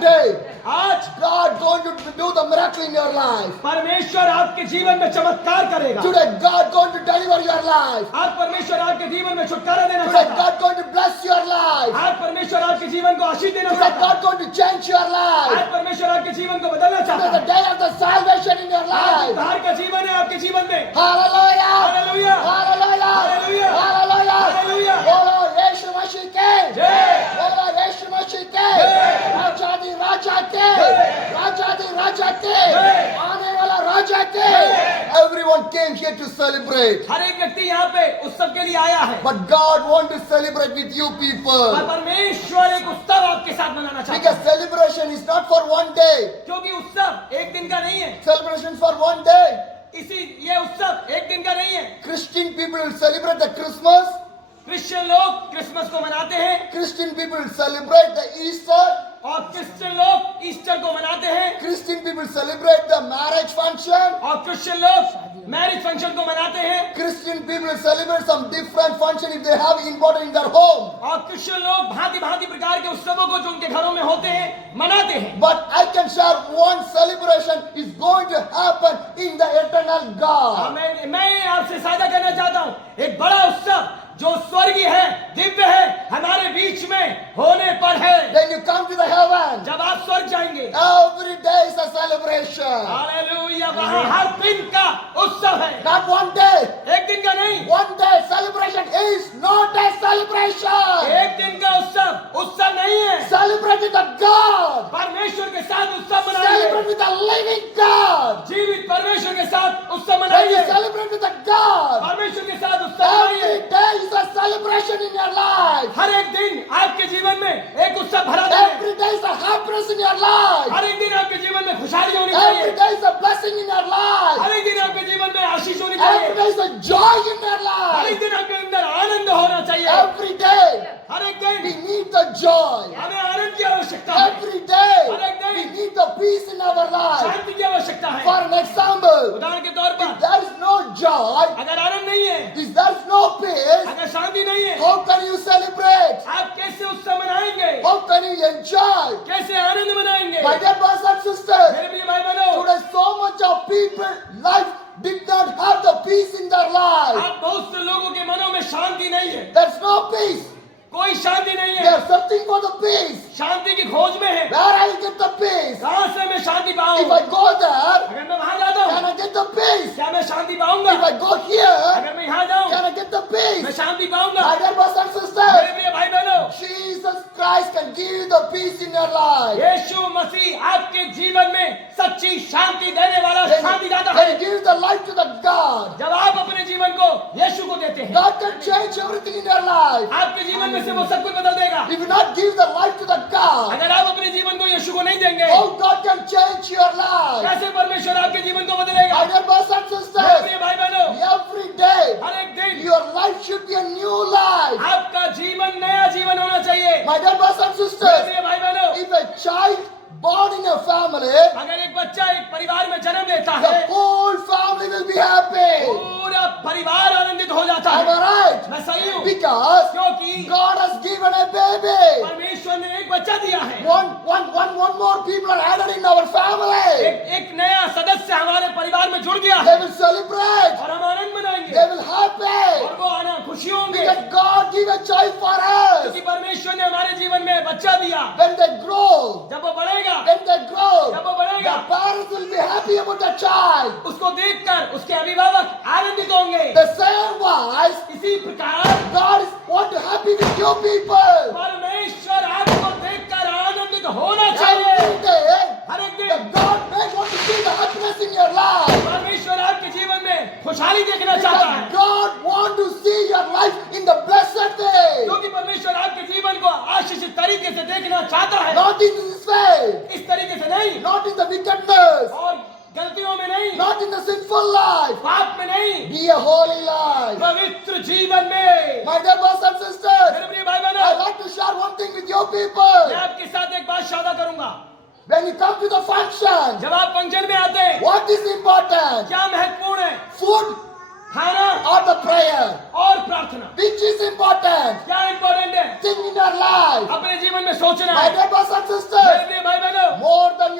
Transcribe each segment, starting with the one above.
Today, आज God going to do the miracle in your life. परमेश्वर आपके जीवन में चमत्कार करेगा। Today, God going to deliver your life. आज परमेश्वर आपके जीवन में छुटकारा देना Today, चाहता है। God going to bless your life. आज परमेश्वर आपके जीवन को आशीष देना Today, चाहता है। God going to change your life. आज परमेश्वर आपके जीवन को बदलना चाहता Today, है। the day of the salvation in your आज life. उद्धार का जीवन है आपके जीवन में। Hallelujah! Hallelujah, Hallelujah! Hallelujah, Hallelujah! Hallelujah. बोलो यीशु मसीह के जय, बोलो यीशु मसीह के जय। राजादी राजा के जय। राजादी राजा के जय। आने वाला राजा के जय। Everyone came here to celebrate, हर एक व्यक्ति यहाँ पे उत्सव के लिए आया है। but God want to celebrate with you और people, परमेश्वर एक उत्सव आपके साथ मनाना चाहता है। because celebration is not for one day. क्योंकि उत्सव एक दिन का नहीं है। Celebration for one day. ये उत्सव एक दिन का नहीं है। Christian people will celebrate the Christmas. Christian लोग क्रिसमस को मनाते हैं Christian people will celebrate the Easter. और क्रिश्चियन लोग ईस्टर को मनाते हैं Christian people celebrate the marriage function. और क्रिश्चियन लोग मैरिज फंक्शन को मनाते हैं Christian people celebrate some different function if they have important in their home. और क्रिश्चियन लोग भांति भांति प्रकार के उत्सवों को जो उनके घरों में होते हैं मनाते हैं। But I can share one celebration is going to happen in the eternal God. मैं आपसे साझा करना चाहता हूँ एक बड़ा उत्सव जो स्वर्गीय है, दिव्य है, हमारे बीच में होने पर है। When you come to the heaven, जब आप स्वर्ग जाएंगे, every day is a celebration. Hallelujah, वहाँ हर दिन का उत्सव है, Not one day. एक दिन का नहीं। One day celebration is not a celebration. एक दिन का उत्सव नहीं है। Celebrate with the God. परमेश्वर के साथ उत्सव मनाइए। Celebrate with the living God. जीवित परमेश्वर के साथ उत्सव When मनाइए। you celebrate with the God, परमेश्वर के साथ उत्सव मनाइए। every day is a celebration in your life. हर एक दिन आपके जीवन में एक उत्सव भरा है। Every day is a happiness in your life. हर एक दिन आपके जीवन में खुशहाली होनी Every चाहिए। day is a blessing in your life. हर एक दिन आपके जीवन में आशीष होनी Every चाहिए। day is a joy in your हर एक life. दिन आपके अंदर आनंद होना चाहिए। Every day हर एक we दिन need the joy. हमें आनंद की आवश्यकता है। Every day हर एक we दिन need the peace in our life. शांति की आवश्यकता है। For an example, उदाहरण के तौर if पर there is no joy, अगर आनंद नहीं है, if there is no peace, अगर शांति नहीं है, how can you celebrate? आप कैसे उत्सव मनाएंगे? How can you enjoy? कैसे आनंद मनाएंगे? My dear brothers and sisters, मेरे प्रिय भाई बहनों, today so much of people life did not have the peace in their life. आप बहुत से लोगों के मनों में शांति नहीं है। There's no peace. कोई शांति नहीं They है। are searching for the peace. शांति की खोज में है। Where I will get the peace? कहाँ से मैं शांति पाऊँ? If I go there, अगर मैं वहाँ जाता can हूँ, I get the peace? क्या मैं शांति पाऊंगा? If I go here, अगर मैं यहाँ जाऊँ, can I get the मैं peace? शांति पाऊंगा। My dear brothers and मेरे sisters, प्रिय भाई बहनों, Jesus Christ can give you the peace in your life. यीशु मसीह आपके जीवन में सच्ची शांति देने वाला शांति दाता When है। you give the life to the God, जब आप अपने जीवन को यीशु को देते हैं, God can change everything in your life. आपके जीवन में से वो सब कुछ बदल देगा। If you not give the life to the God, अगर आप अपने जीवन को यीशु को नहीं देंगे, how God can change your life? कैसे परमेश्वर आपके जीवन को बदलेगा? My dear brothers and मेरे sisters, प्रिय भाई बहनों, every day हर एक दिन your life should be a new life. आपका जीवन नया जीवन होना चाहिए। My dear brothers and मेरे sisters, प्रिय भाई बहनों, if a child born in a family, अगर एक बच्चा एक परिवार में जन्म लेता the है, whole family will be happy. पूरा परिवार आनंदित हो जाता Am है। I right? मैं सही हूँ, Because क्योंकि God has given a baby. परमेश्वर ने एक बच्चा दिया है। One more people are added in our family. एक नया सदस्य हमारे परिवार में जुड़ गया They है will celebrate. और हम आनंद मनाएंगे They will happy. और वो आना खुशी होंगे Because God give a child for us. क्योंकि परमेश्वर ने हमारे जीवन में बच्चा दिया। When they grow, जब वो बढ़ेगा, जब वो बढ़ेगा, the parents will be happy about the child. उसको देखकर उसके अभिभावक आनंदित होंगे। The same wise, इसी प्रकार God is want to happy with you people. परमेश्वर आपको देखकर आनंदित होना चाहिए। Every day, हर एक the दिन God may want to see the happiness in your life. परमेश्वर आपके जीवन में खुशहाली देखना चाहता Because है, God want to see your life in the blessed way. क्योंकि परमेश्वर आपके जीवन को आशीषित तरीके से देखना चाहता है। Not in this way. इस तरीके से नहीं, Not in the wickedness. और गलतियों में नहीं, Not in the sinful life. पाप में नहीं, Be a holy life. पवित्र जीवन में। My dear brothers and sisters, मेरे प्रिय भाई I'd बहनों, like to share one thing with you मैं people. आपके साथ एक बात साझा करूंगा। When you come to the function, जब आप फंक्शन में आते हैं, what is important? क्या महत्वपूर्ण है? Food खाना or the prayer? और प्रार्थना। Which is important? क्या इम्पोर्टेंट है? Thing in your life. अपने जीवन में सोचना My है। dear brothers and मेरे sisters, प्रिय भाई बहनों,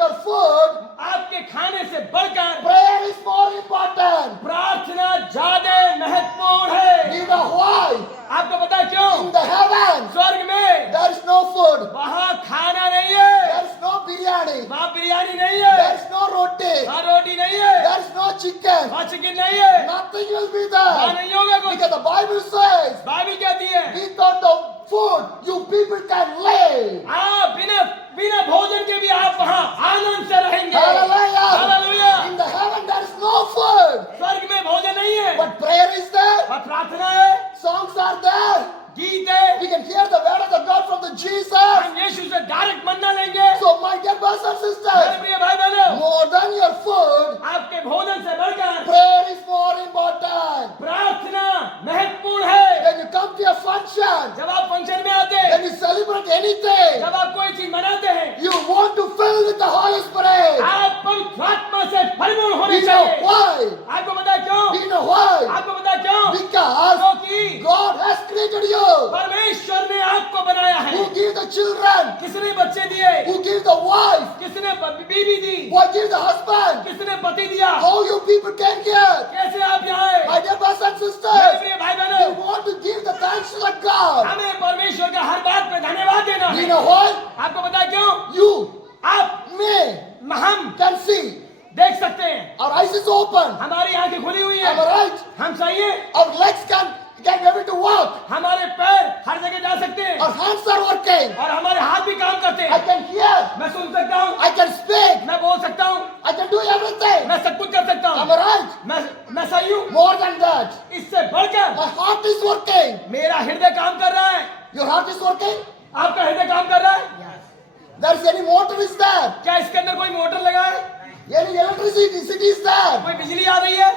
your food, आपके खाने से बढ़कर prayer is more important. प्रार्थना ज्यादा महत्वपूर्ण है। You know why? आपको पता है क्यों? In the heavens, स्वर्ग में there is no food. वहाँ खाना नहीं है, There is no biryani. वहाँ बिरयानी नहीं है, There is no roti. वहाँ रोटी नहीं है, There is no chicken. वहाँ चिकन नहीं है, Nothing will be वहाँ there. नहीं होगा कुछ। Because the Bible says, Bible कहती है without the food, you people can live. आप बिना बिना भोजन के भी आप वहाँ आनंद से रहेंगे। Hallelujah. Hallelujah. In the heaven, there is no food. स्वर्ग में भोजन नहीं है, But prayer is there. और प्रार्थना है, Songs are there. गीत है। We can hear the word of the God from the Jesus. हम यीशु से डायरेक्ट मन्ना लेंगे। So my dear brothers and मेरे sisters, प्रिय भाई बहनों, more than your food, आपके भोजन से बढ़कर prayer is more important. प्रार्थना महत्वपूर्ण है। When you come to a function, जब आप फंक्शन में आते हैं, when you celebrate anything, जब आप कोई चीज मनाते हैं, you want to fill with the Holy Spirit. आप पवित्र आत्मा से परिपूर्ण होने You know चाहिए। why? आपको पता है क्यों? You know why? आपको पता है क्यों? Because क्योंकि God has created you. परमेश्वर ने आपको बनाया है। Who give the children? किसने बच्चे दिए? Who give the wife? किसने बीवी दी? Who give the husband? किसने पति दिया? How you people came here? कैसे आप यहाँ आए? My dear brothers and मेरे sisters, प्रिय भाई we बहनों, want to give the thanks to the God. हमें परमेश्वर का हर बात पे धन्यवाद देना You है। know why? आपको पता है क्यों? You, आप me, हम can see. देख सकते हैं, Our eyes is open. हमारी आंखें खुली हुई Am है, I right? हम सही है, Our legs can be able to walk. हमारे पैर हर जगह जा सकते हैं, Our hands are working. और हमारे हाथ भी काम करते I हैं। can hear. मैं सुन सकता हूँ, I can speak. मैं बोल सकता हूँ, I can do everything. मैं सब कुछ कर सकता Am हूँ। I right? मैं सही हूँ। More than that, इससे बढ़कर my heart is working. मेरा हृदय काम कर रहा है। Your heart is working? आपका हृदय काम कर रहा है? There is any motor is there? क्या इसके अंदर कोई मोटर लगा है? Any electricity is there? कोई बिजली आ रही है?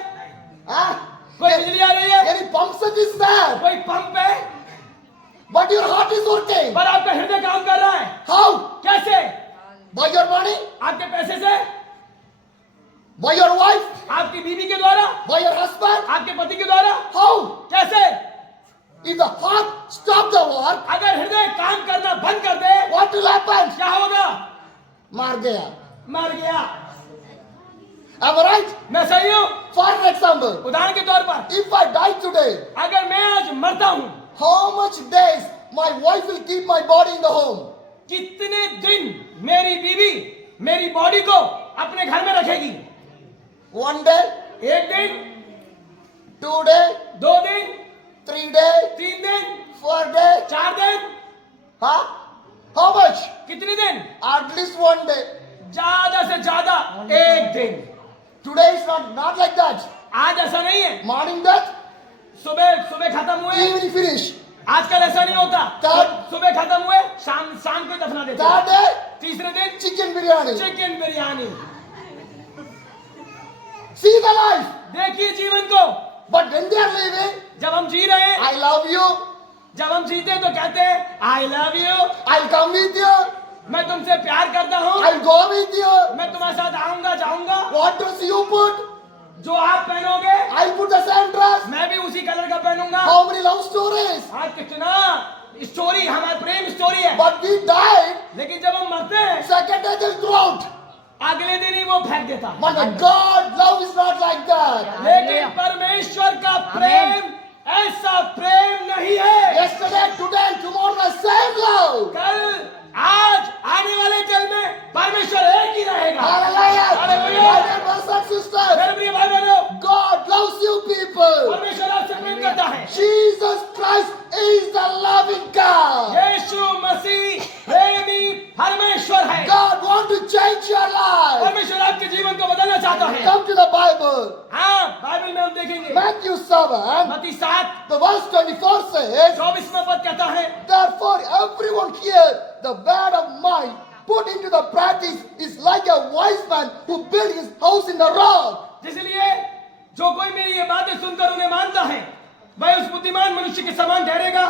Huh? कोई बिजली आ रही है? Any pump set is there? कोई पंप है? But your heart is working. पर आपका हृदय काम कर रहा है। How? कैसे? By your money? आपके पैसे से, By your wife? आपकी बीवी के द्वारा, By your husband? आपके पति के द्वारा। How? कैसे? If the heart stop the work, अगर हृदय काम करना बंद कर दे, what will happen? क्या होगा? Mar gaya. मर गया। Am I right? मैं सही हूँ? For example, उदाहरण के तौर पर, if I die today, अगर मैं आज मरता हूँ, how much days my wife will keep my body in the home? कितने दिन मेरी बीवी मेरी बॉडी को अपने घर में रखेगी? 1 day, एक दिन, 2 days, 2 दिन, 3 days, 3 दिन, 4 days. 4 दिन, Huh? How much? कितने दिन? At least 1 day. ज्यादा से ज्यादा एक दिन। Today is not like that. आज ऐसा नहीं है। Morning death, सुबह सुबह खत्म हुए, evening finish. आजकल ऐसा नहीं होता। Third- सुबह खत्म हुए, शाम शाम को दफना देते 3rd हैं। day, तीसरे दिन chicken biryani. Chicken biryani. See the life. देखिए जीवन को। But when they are living, जब हम जी रहे हैं, I love you, जब हम जीते हैं तो कहते हैं I love you, I'll come with you, मैं तुमसे प्यार करता हूँ, I'll go with you. मैं तुम्हारे साथ आऊंगा जाऊंगा। What dress you put, जो आप पहनोगे I'll put the same dress. मैं भी उसी कलर का पहनूंगा। How many love stories? आज कितना स्टोरी, हमारी प्रेम स्टोरी है। But we died, लेकिन जब हम मरते हैं, second day they'll throw out. अगले दिन ही वो फेंक देता है। But the God love is not like that. लेकिन परमेश्वर का प्रेम ऐसा प्रेम नहीं है। Yesterday, today, and tomorrow the same love. कल, आज, आने वाले कल में परमेश्वर एक ही रहेगा। Hallelujah. Hallelujah. My dear brothers and sisters, मेरे प्रिय भाई बहनों, God loves you people. परमेश्वर आपसे प्रेम करता है। Jesus Christ is the loving God. यीशु मसीह प्रेमी परमेश्वर है। God wants to change your life. परमेश्वर आपके जीवन को बदलना चाहता है। Come to the Bible. हाँ, बाइबल में हम देखेंगे। Matthew 7, मत्ती 7, the verse 24 says, 24वां पद कहता है, therefore everyone here, the word of mine, put into the practice is like a wise man who built his house in the rock. इसलिए जो कोई मेरी ये बातें सुनकर उन्हें मानता है, वह उस बुद्धिमान मनुष्य के समान ठहरेगा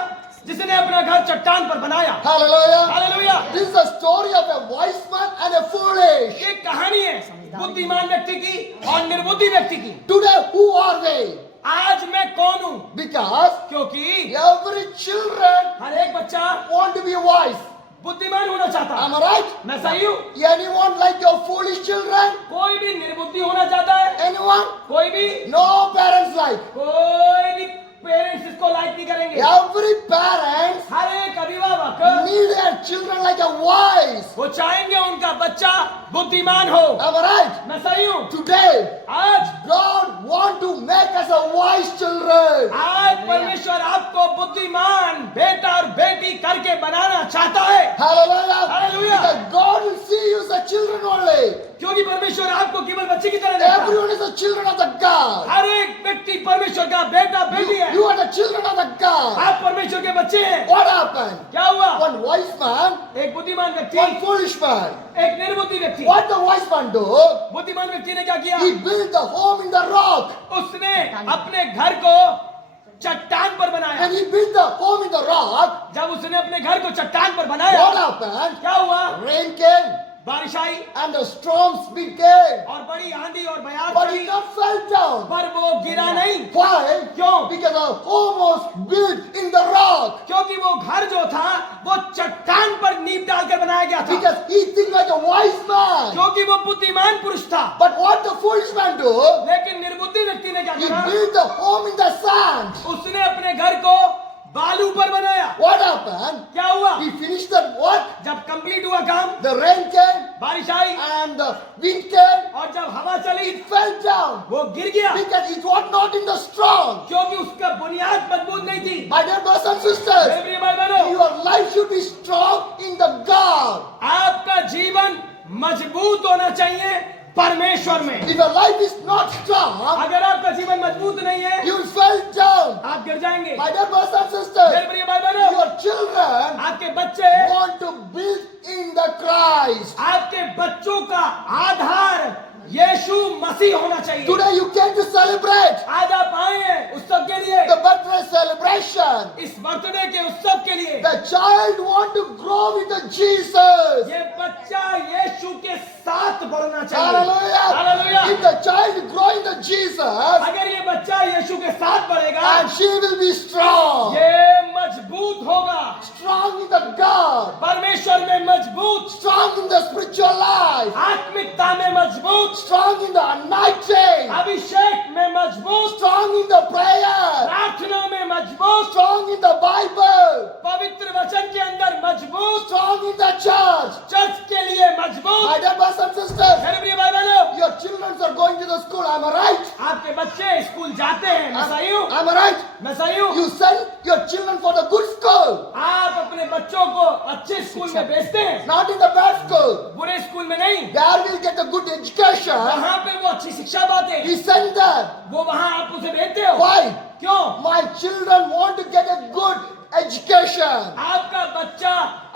जिसने अपना घर चट्टान पर बनाया। Hallelujah. Hallelujah. This is a story of a wise man and a foolish. ये कहानी है बुद्धिमान व्यक्ति की और निर्बुद्धि व्यक्ति की। Today, who are they? आज मैं कौन हूँ? Because क्योंकि every children हर एक बच्चा want to be wise. बुद्धिमान होना चाहता है। Am I right? मैं सही हूँ? Anyone like your foolish children? कोई भी निर्बुद्धि होना चाहता है? Anyone? कोई भी? No parents like. कोई भी पेरेंट्स इसको लाइक नहीं करेंगे। Every parent हर एक अभिभावक need their children like a wise. वो चाहेंगे उनका बच्चा बुद्धिमान हो। Am I right? मैं सही हूँ? Today, आज God want to make us a wise children. आज परमेश्वर आपको बुद्धिमान बेटा और बेटी करके बनाना चाहता है। Hallelujah. Hallelujah. Because God will see you as a children only. क्योंकि परमेश्वर आपको केवल बच्चे की तरह देखता है। Everyone is a children of the God. हर एक व्यक्ति परमेश्वर का बेटा बेटी है। You are the children of the God. आप परमेश्वर के बच्चे हैं। What happened? क्या हुआ? One wise man, एक बुद्धिमान व्यक्ति, one foolish man. एक निर्बुद्धि व्यक्ति। What the wise man do? बुद्धिमान व्यक्ति ने क्या किया? He built the home in the rock. उसने अपने घर को चट्टान पर बनाया। When he built the home in the rock, जब उसने अपने घर को चट्टान पर बनाया, what happened? क्या हुआ? Rain came बारिश आई and the storms wind came. और बड़ी आंधी और बयार But चली, it not fell down. पर वो गिरा नहीं। Why? क्यों? Because the home was built in the rock. क्योंकि वो घर जो था वो चट्टान पर नींव डालकर बनाया गया था। Because he think like a wise man. क्योंकि वो बुद्धिमान पुरुष था। But what the foolish man do? लेकिन निर्बुद्धि व्यक्ति ने क्या He करा? built the home in the sand. उसने अपने घर को बालू पर बनाया। What happened? क्या हुआ? He finished the work. जब कंप्लीट हुआ काम, The rain came बारिश आई and the wind came. और जब हवा चली It fell down वो गिर गया, because it was not in the strong. क्योंकि उसका बुनियाद मजबूत नहीं थी। My dear brothers and sisters, मेरे प्रिय भाई बहनों, your life should be strong in the God. आपका जीवन मजबूत होना चाहिए परमेश्वर में। If your life is not strong, अगर आपका जीवन मजबूत नहीं है, you will fall down. आप गिर जाएंगे। My dear brothers and मेरे sisters, प्रिय भाई बहनों, your children आपके बच्चे, want to build in the Christ. आपके बच्चों का आधार यीशु मसीह होना चाहिए। Today you came to celebrate आज आप आए हैं उत्सव के लिए, the birthday celebration. इस बर्थडे के उत्सव के लिए। The child want to grow with the Jesus. ये बच्चा यीशु के साथ बढ़ना चाहिए। Hallelujah. Hallelujah. If the child growing the Jesus, अगर ये बच्चा यीशु के साथ बढ़ेगा, and she will be strong. ये मजबूत होगा, Strong in the God. परमेश्वर में मजबूत, Strong in the spiritual life. आत्मिकता में मजबूत, Strong in the anointing. अभिषेक में मजबूत, Strong in the prayer. प्रार्थना में मजबूत, Strong in the Bible. पवित्र वचन के अंदर मजबूत, Strong in the church. Church के लिए My मजबूत। dear brothers and sisters, मेरे प्रिय भाई बहनों, your children are going to the school. Am I right? आपके बच्चे स्कूल जाते हैं, मैं सही हूँ? Am I right? मैं सही हूँ? You send your children for the good school, आप अपने बच्चों को अच्छे स्कूल में भेजते हैं, not in the bad school. बुरे स्कूल में नहीं। There will get a good education. वहाँ पे वो अच्छी शिक्षा पाते हैं, We send them. वो वहाँ आप उसे भेजते हो। Why? क्यों? My children want to get a good education. आपका बच्चा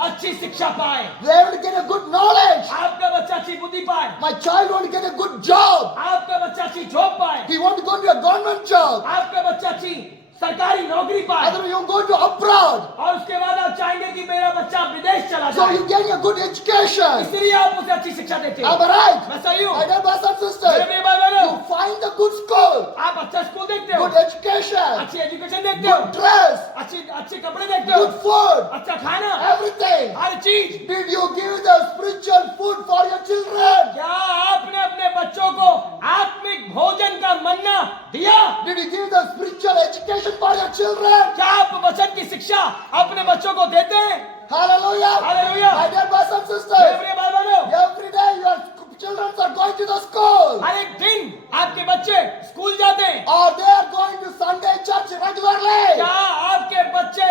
अच्छी शिक्षा पाए, They will get a good knowledge. आपका बच्चा अच्छी बुद्धि पाए, My child want to get a good job. आपका बच्चा अच्छी जॉब पाए, He want to go to a government job. आपका बच्चा अच्छी सरकारी नौकरी पाए, Otherwise you go to abroad. और उसके बाद आप चाहेंगे कि मेरा बच्चा विदेश चला So जाए, you get a good education. इसलिए आप उसे अच्छी शिक्षा देते Am हो। I right? मैं सही हूँ? My dear brothers and मेरे sisters, प्रिय भाई बहनों, you find a good school, आप अच्छा स्कूल देखते हो, good education, अच्छी एजुकेशन देखते हो, good dress, अच्छे कपड़े देखते हो, good food, अच्छा खाना, everything. हर चीज। Did you give the spiritual food for your children? क्या आपने अपने बच्चों को आत्मिक भोजन का मन्ना दिया? Did you give the spiritual education for your children? क्या आप वचन की शिक्षा अपने बच्चों को देते हैं? Hallelujah. Hallelujah. My dear brothers and मेरे sisters, प्रिय भाई बहनों, every day your children are going to the school, हर एक दिन आपके बच्चे स्कूल जाते हैं। or they are going to Sunday church regularly, क्या आपके बच्चे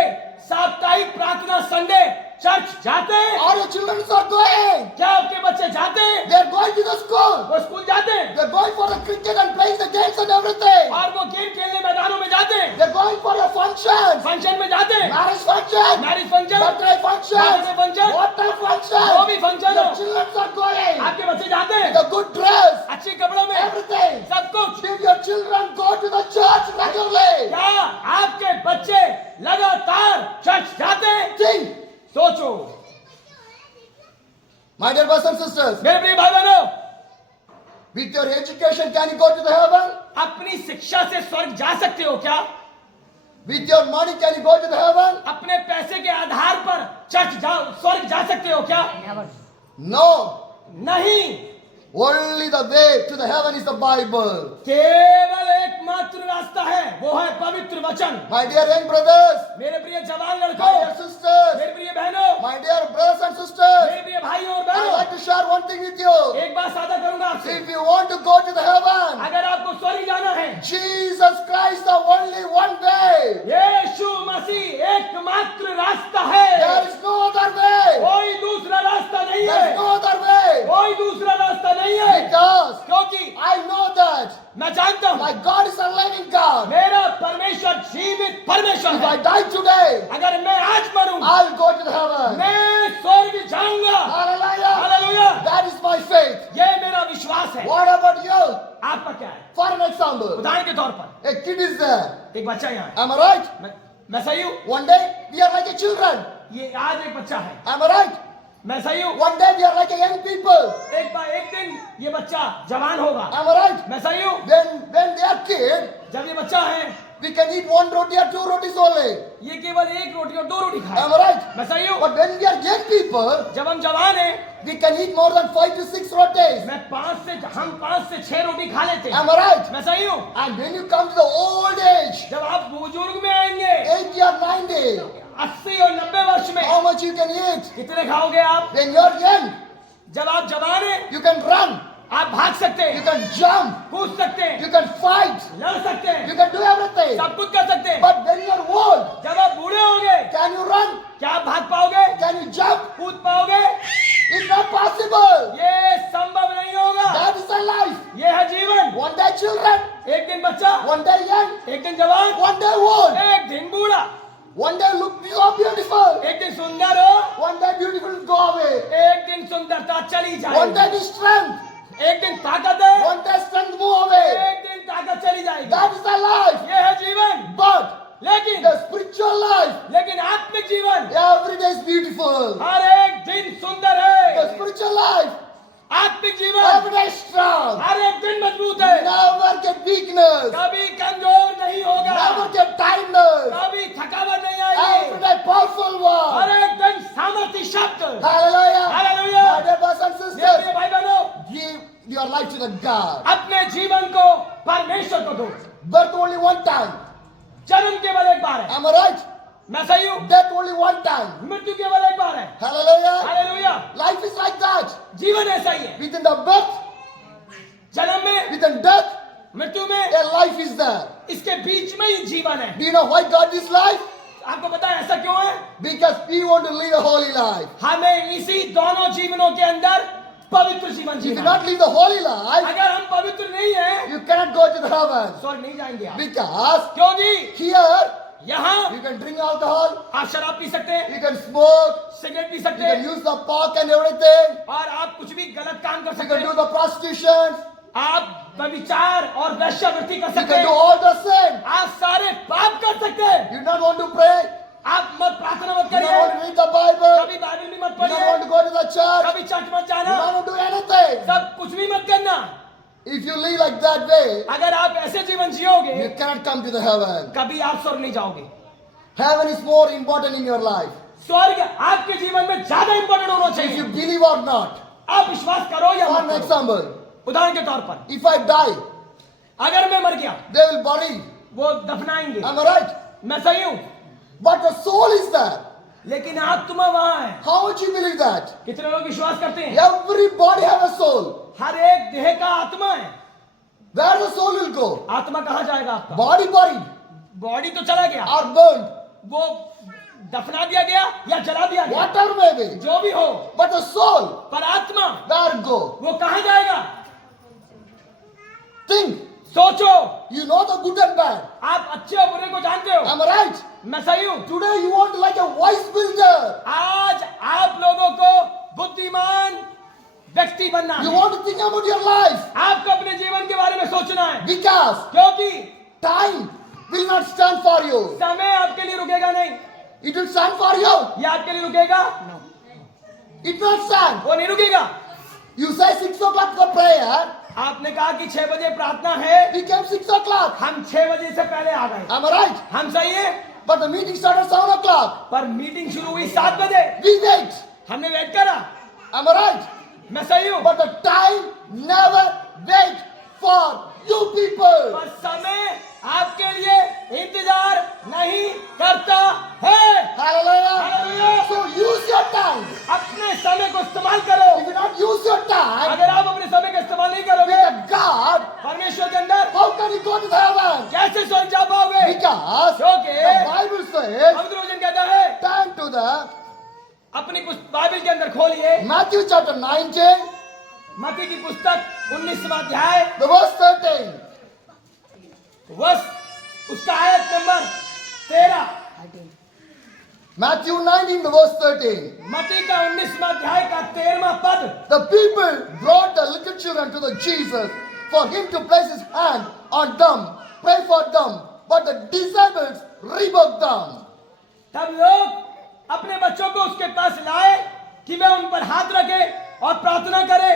साप्ताहिक प्रार्थना संडे चर्च जाते हैं? or your children are going. क्या आपके बच्चे जाते हैं? They are going to the school. वो स्कूल जाते हैं They are going for the cricket and playing the games and everything. और वो गेम खेलने मैदानों में जाते हैं, They are going for your functions, function में जाते हैं, marriage function, marriage function, birthday function, Birthday function, water function. जो भी फंक्शन Your हो, children are going. आपके बच्चे जाते हैं, The good dress, अच्छे कपड़ों में, everything. सब कुछ। Did your children go to the church regularly? क्या आपके बच्चे लगातार चर्च जाते हैं? Think. सोचो My dear brothers and sisters, मेरे प्रिय भाई बहनों, with your education, can you go to the heaven? अपनी शिक्षा से स्वर्ग जा सकते हो क्या? With your money, can you go to the heaven? अपने पैसे के आधार पर चर्च जाओ स्वर्ग जा सकते हो क्या? No. नहीं। Only the way to the heaven is the Bible. केवल एकमात्र रास्ता है, वो है पवित्र वचन। My dear young brothers, मेरे प्रिय जवान my लड़कों, dear sisters, मेरे प्रिय बहनों, my dear brothers and sisters, मेरे प्रिय भाइयों और I would बहनों, like to share one thing with you. एक बात साझा करूंगा आपसे। If you want to go to the heaven, अगर आपको स्वर्ग जाना है, Jesus Christ the only one way. यीशु मसीह एकमात्र रास्ता है। There is no other way. कोई दूसरा रास्ता नहीं There is है, no other way. कोई दूसरा रास्ता नहीं है। Because क्योंकि I know that मैं जानता हूँ my God is a living God. मेरा परमेश्वर जीवित परमेश्वर If I है। die today, अगर मैं आज मरूं, I'll go to the heaven. मैं स्वर्ग जाऊंगा। Hallelujah. Hallelujah. That is my faith. ये मेरा विश्वास है। What about you? आपका क्या है? For an example, उदाहरण के तौर पर a kid is there. एक बच्चा यहाँ है। Am I right? मैं सही हूँ? One day we are like a children. ये आज एक बच्चा है। Am I right? मैं सही हूँ? One day we are like a young people. एक दिन ये बच्चा जवान होगा। Am I right? मैं सही हूँ? When they are kid, जब ये बच्चा है, we can eat one roti or two rotis only. ये केवल एक रोटी और दो रोटी Am खाए। I right? मैं सही हूँ? But when we are young people, जब हम जवान हैं, we can eat more than 5 to 6 rotis. हम 5 से 6 रोटी खा लेते हैं। Am I right? मैं सही हूँ? And when you come to the old age, जब आप बुजुर्ग में आएंगे, 80 or 90, 80 और 90 वर्ष में, how much you can eat? कितने खाओगे आप? When you are young, जब आप जवान हैं, you can run, आप भाग सकते you हैं, can jump, कूद सकते हैं, you can fight, लड़ सकते हैं, you can do everything. सब कुछ कर सकते हैं। But when you are old, जब आप बूढ़े होंगे, can you run? क्या आप भाग पाओगे? Can you jump? कूद पाओगे? It's not possible. ये संभव नहीं होगा। That is the life. ये है जीवन। One day children, एक दिन बच्चा, one day young, एक दिन जवान, one day old, एक दिन बूढ़ा, one day look so beautiful, एक दिन सुंदर हो, one day beautiful go away, एक दिन सुंदरता चली one day जाएगी, be strength, एक दिन ताकत है, one day strength move away. एक दिन ताकत चली जाएगी। That is the life. ये है जीवन। But लेकिन the spiritual life, लेकिन आत्मिक जीवन every day is beautiful. हर एक दिन सुंदर है। The spiritual life, आत्मिक जीवन every day is strong. हर एक दिन मजबूत है। Never get weakness, कभी कमजोर नहीं होगा, never get tiredness. कभी थकावट नहीं Every आएगी, day powerful one. हर एक दिन सामर्थ्य शब्द। Hallelujah. Hallelujah. My dear brothers and मेरे sisters, प्रिय भाई बहनों, give your life to the God. अपने जीवन को परमेश्वर को दो। Birth only one time. जन्म केवल एक बार है। Am I right? मैं सही हूँ? Death only one time. मृत्यु केवल एक बार है। Hallelujah. Hallelujah. Life is like that. जीवन ऐसा ही है। Within the birth, जन्म में, within death, मृत्यु में, a life is there. इसके बीच में ही जीवन है। Do you know why God is life? आपको पता है ऐसा क्यों है? Because we want to live a holy life. हमें इसी दोनों जीवनों के अंदर पवित्र जीवन If you जीना है। not live the holy life, अगर हम पवित्र नहीं हैं, you cannot go to the heaven. स्वर्ग नहीं जाएंगे आप। Because क्योंकि here, यहाँ you can drink alcohol, आप शराब पी सकते हैं, you can smoke, cigarette P you सकते can हैं, use the pork and everything, और आप कुछ भी गलत काम कर you सकते can do हैं। the prostitution, आप व्यभिचार और वेश्यावृत्ति कर you सकते can do हैं। all the sin. आप सारे पाप कर सकते हैं। You don't want to pray, आप मत प्रार्थना मत you don't करिए, want to read the Bible, कभी बाइबल भी मत you don't पढ़िए, want to go to the church, कभी चर्च मत you जाना, don't want to do anything. सब कुछ भी मत करना। If you live like that way, अगर आप ऐसे जीवन जियोगे, you cannot come to the heaven. कभी आप स्वर्ग नहीं जाओगे। Heaven is more important in your life. स्वर्ग आपके जीवन में ज्यादा इंपॉर्टेंट होना If you चाहिए। believe or not. आप विश्वास करो या For मत an करो। example, उदाहरण के तौर पर, if I die, अगर मैं मर गया, they will bury. वो दफनाएंगे। Am I right? मैं सही हूँ, But the soul is there. लेकिन आत्मा वहां है। How much you believe that? कितने लोग विश्वास करते हैं? Everybody have a soul. हर एक देह का आत्मा है। Where the soul will go? आत्मा कहाँ जाएगा आपका? Body buried बॉडी तो चला गया, or burned, वो दफना दिया गया या जला दिया गया, whatever may be. जो भी हो, But the soul, पर आत्मा where go? वो कहाँ जाएगा? Think. सोचो। You know the good and bad. आप अच्छे और बुरे को जानते हो। Am I right? मैं सही हूँ। Today you want to like a wise builder. आज आप लोगों को बुद्धिमान व्यक्ति बनना You है। want to think about your life. आपको अपने जीवन के बारे में सोचना है, Because क्योंकि time will not stand for you. समय आपके लिए रुकेगा नहीं। It will stand for you. ये आपके लिए रुकेगा? It will not stand. वो नहीं रुकेगा। You say 6 o'clock for prayer. आपने कहा कि 6 बजे प्रार्थना है, We came 6 o'clock. हम 6 बजे से पहले आ गए। Am I right? हम सही है, But the meeting started 7 o'clock. पर मीटिंग शुरू हुई 7 बजे, We wait. हमने वेट करा। Am I right? मैं सही हूँ, But the time never wait for you people. पर समय आपके लिए इंतजार नहीं करता है। Hallelujah. Hallelujah. So use your time. अपने समय को इस्तेमाल करो। If you not use your time अगर आप अपने समय का इस्तेमाल नहीं करोगे with God, परमेश्वर के अंदर, how can you go to the heaven? कैसे स्वर्ग जा पाओगे? Because क्योंकि the Bible says, पवित्र वचन कहता है, turn to the अपनी बाइबल के अंदर खोलिए Matthew chapter 19, मत्ती की पुस्तक 19वां अध्याय, the verse 13. वर्ष उसका आयत नंबर 13। Matthew 19, the verse 13. मत्ती का 19वां अध्याय का 13वां पद। The people brought the little children to the Jesus for him to place his hand on them, pray for them. But the disciples rebuked them. तब लोग अपने बच्चों को उसके पास लाए कि वह उन पर हाथ रखे और प्रार्थना करे,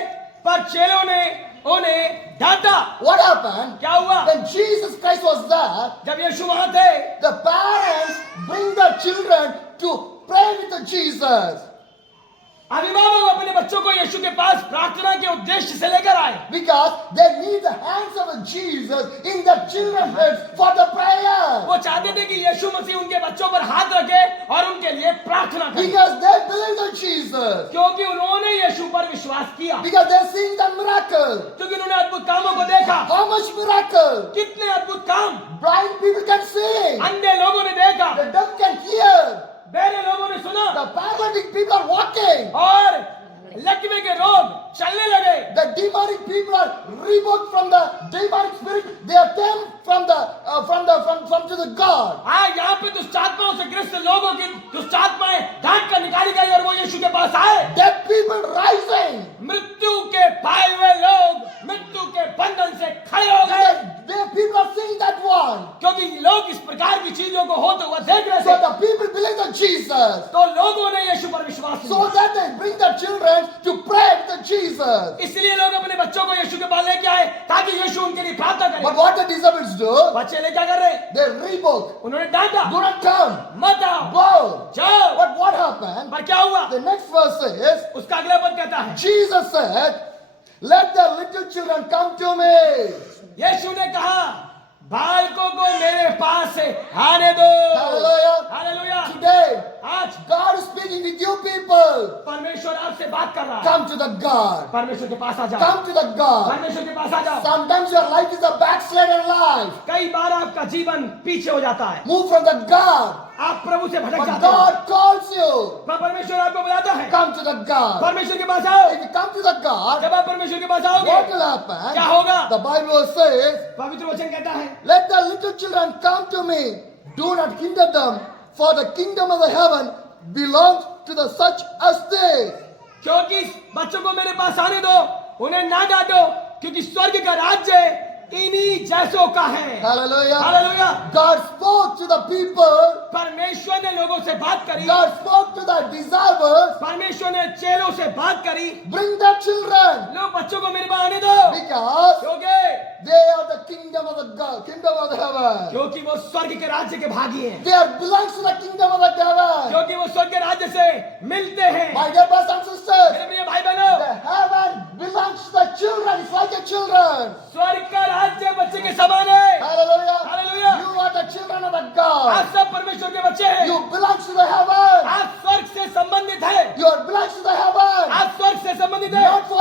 पर चेलों ने उन्हें डांटा। What happened? क्या हुआ? When Jesus Christ was there, जब यीशु वहां थे, the parents bring their children to pray with the Jesus. अभिभावक अपने बच्चों को यीशु के पास प्रार्थना के उद्देश्य से लेकर आए, Because they need the hands of the Jesus in the children's heads for the prayer. वो चाहते थे कि यीशु मसीह उनके बच्चों पर हाथ रखे और उनके लिए प्रार्थना करे, Because they believe in Jesus. क्योंकि उन्होंने यीशु पर विश्वास किया, Because they're seeing the miracle. क्योंकि उन्होंने अद्भुत कामों को देखा। How much miracle? कितने अद्भुत काम! Blind people can see. अंधे लोगों ने देखा, The deaf can hear. बहरे लोगों ने सुना, The paralytic people are walking. और लकवे के रोग चलने लगे। The demonic people are rebuked from the demonic spirit. They are tamed from to the God. हाँ, यहाँ पे दुष्ट आत्माओं से ग्रस्त लोगों की दुष्ट आत्माएं ढांक कर निकाली गई और वो यीशु के पास आए। Deaf people rising. मृत्यु के पाए हुए लोग मृत्यु के बंधन से खड़े हो गए, The people are seeing that one. क्योंकि लोग इस प्रकार की चीजों को होते हुए देख रहे So थे। the people believe in Jesus. तो लोगों ने यीशु पर विश्वास So किया, that they bring their children to pray with the Jesus. इसलिए लोग अपने बच्चों को यीशु के पास लेके आए ताकि यीशु उनके लिए प्रार्थना करे। But what the disciples do? बच्चे ले क्या कर रहे? They rebuke. उन्होंने डांटा, Do not come. मत आओ, Go. जाओ। But what happened? पर क्या हुआ? The next verse says, उसका अगला पद कहता है, Jesus said, let the little children come to me. यीशु ने कहा, बालकों को मेरे पास से आने दो। Hallelujah. हालेलुया। Today, आज God is speaking with you people. परमेश्वर आपसे बात कर रहा है। Come to the God. परमेश्वर के पास आ जाओ, Come to the God. परमेश्वर के पास आ जाओ। Sometimes your life is a backslidden life. कई बार आपका जीवन पीछे हो जाता है, Move from the God. आप प्रभु से भटक But जाते हैं, God calls you. पर परमेश्वर आपको बुलाता है, Come to the God. परमेश्वर के पास आओ। If you come to the God, जब आप परमेश्वर के पास आओगे, what will happen? क्या होगा? The Bible says, पवित्र वचन कहता है, let the little children come to me. Do not hinder them, for the kingdom of the heaven belongs to the such as this. क्योंकि बच्चों को मेरे पास आने दो, उन्हें ना डांटो, क्योंकि स्वर्ग का राज्य इन्हीं जैसों का है। Hallelujah. Hallelujah. God spoke to the people. परमेश्वर ने लोगों से बात करी, God spoke to the disciples. परमेश्वर ने चेलों से बात करी, Bring the children. लोग बच्चों को मेरे पास आने दो, Because क्योंकि they are the kingdom of the God, kingdom of the heaven. क्योंकि वो स्वर्ग के राज्य के भागी हैं, They are belongs to the kingdom of the heaven. क्योंकि वो स्वर्ग के राज्य से मिलते हैं। My dear brothers and sisters, मेरे प्रिय भाई बहनों, the heaven belongs to the children. It's like the children. स्वर्ग का राज्य बच्चे के समान है। Hallelujah. Hallelujah. You are the children of the आप God. सब परमेश्वर के बच्चे हैं, You belong to the heaven. आप स्वर्ग से संबंधित हैं, You are belongs to the heaven. आप स्वर्ग से संबंधित हैं, Not for